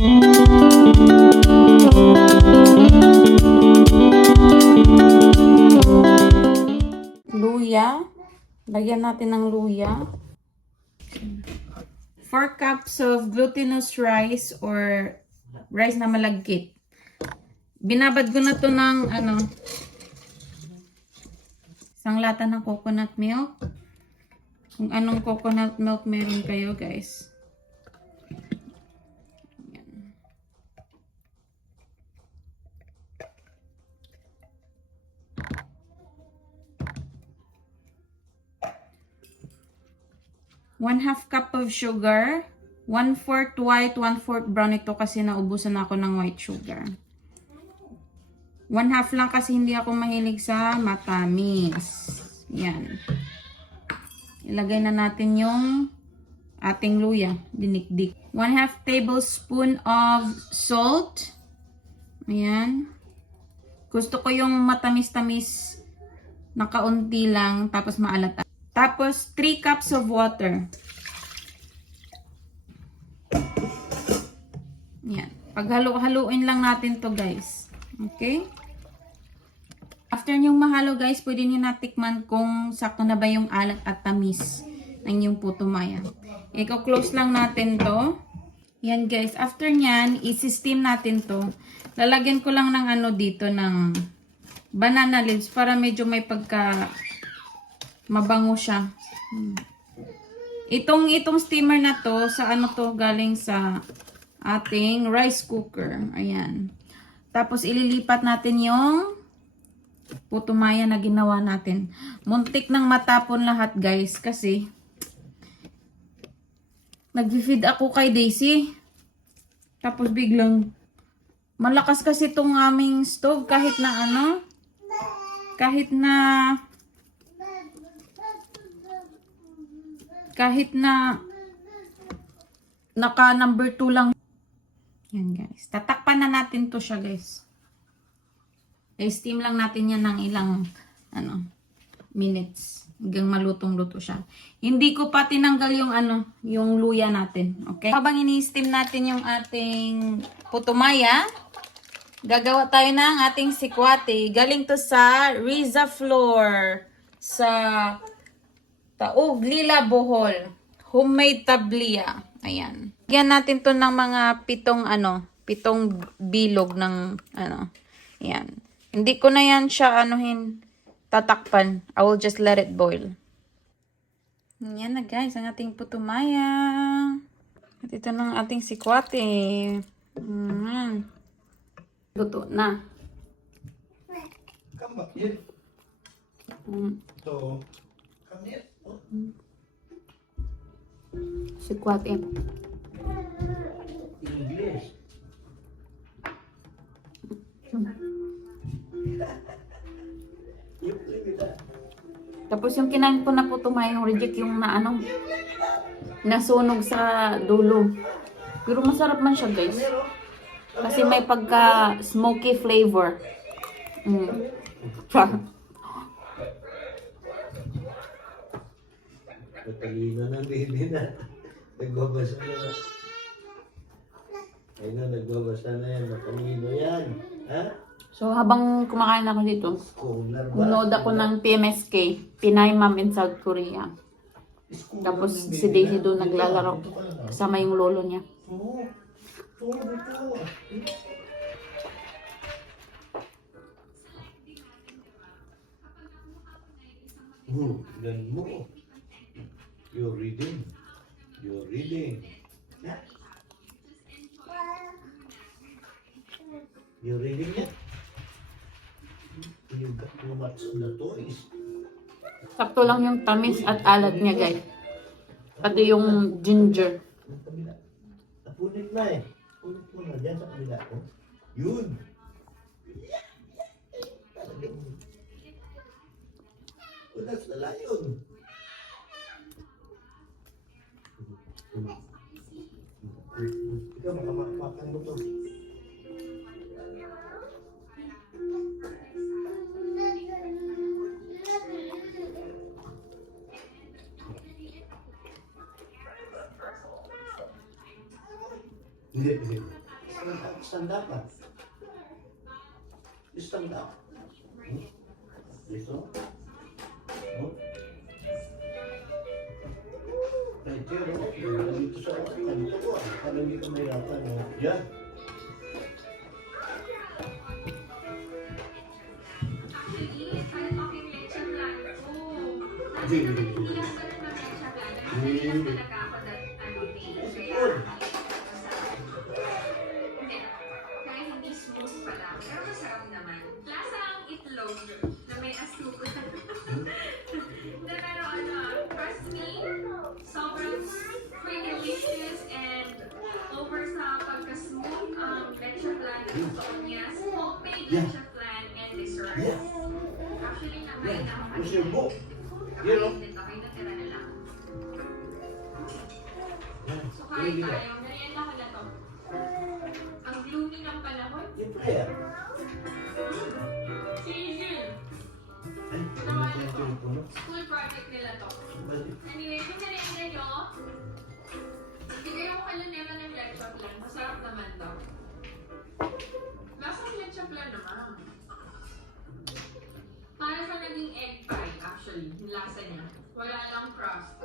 Luya. Lagyan natin ng luya. 4 cups of glutinous rice or rice na malagkit. Binabad ko na to ng isang lata ng coconut milk. Kung anong coconut milk meron kayo, guys. Ayan. One half cup of sugar. 1/4 white, 1/4 brown. Ito kasi naubusan ako ng white sugar. 1/2 lang kasi hindi ako mahilig sa matamis. Yan. Ilagay na natin yung ating luya. Dinikdik. 1/2 tablespoon of salt. Ayan. Gusto ko yung matamis-tamis na kaunti lang tapos maalat. Tapos 3 cups of water. Yan. Paghalo-haluin lang natin to, guys. Okay? After nyong mahalo, guys, pwede nyo natikman kung sakto na ba yung alat at tamis ng yung puto maya. Iko-close lang natin to. Yan, guys. After nyan, isi-steam natin to. Lalagyan ko lang ng dito ng banana leaves para medyo may pagka mabango siya. Itong steamer na to, sa galing sa ating rice cooker. Ayan. Tapos ililipat natin yung puto maya na ginawa natin. Muntik nang matapon lahat, guys, kasi nag-feed ako kay Daisy. Tapos biglang malakas kasi itong aming stove kahit na naka number 2 lang. Yan, guys. Tatakpan na natin to siya, guys. I-steam lang natin yan ng ilang minutes hanggang malutong-luto siya. Hindi ko pa tinanggal yung luya natin. Okay? Habang ini-steam natin yung ating puto maya, gagawa tayo ng ating sikwate. Galing to sa Riza Flour sa Taog, Lila, Bohol. Homemade tablia. Ayan. Yan natin to ng mga 7 bilog ng Ayan. Hindi ko na yan siya tatakpan. I will just let it boil. Yan na, guys, ang ating puto maya. At ito ng ating sikwate. Luto na. Come back here. So, come here. Sikwate. English. You play with that. Tapos yung kinain ko na puto maya, yung reject yung nasunog sa dulo. Pero masarap man siya, guys. Kasi may pagka smoky flavor. Matalino ng baby na. Nagbabasa na. Ay na, nagbabasa na yan. Matalino yan. Ha? So, habang kumakain ako dito, nanood ako ng PMSK, Pinay Mom in South Korea. Tapos si Daisy doon naglalaro kasama yung lolo niya. Gan mo. You're reading. You're reading. You're reading it? You got too much on the toys. Sakto lang yung tamis at alat niya, guys. Pati yung ginger. Punit na eh. Punit mo na dyan sa kabila ko. Yun. Wala sa layon. Ikaw makamakan mo to. Hindi. Stand up ah. You stand up. Dito. Oh. Right here, oh. Dito sa dito ko ah. Para hindi ka mahirapan, oh. Yan. Actually, parang okay lecture plan ko. Kasi Hindi. naman hindi ako ganun mag-lecture plan. Nagkakalilas talaga ako that day. Kaya, Good. hindi. Kaya hindi smooth pala. Pero masarap naman. Lasa ang itlog na may asukal. Na pero trust me, sobrang delicious and over sa pagka-smooth lecture plan na gusto niya. Homemade lecture plan and dessert. Yeah. Actually, nakain ako Where's your book? Kakain din ako, natira na lang. Yan. So, kain tayo. Merienda ko na to. Ang gloomy ng panahon. Yung prayer. Season. Ay, ano kaya ito yung puno? School project nila to. Balik. Anyway, kung merienda nyo, bigay ako kay Lunema ng lecture plan. Masarap naman daw. Lasang lecture plan naman. Para sa naging egg pie, actually, yung lasa niya. Wala lang crust.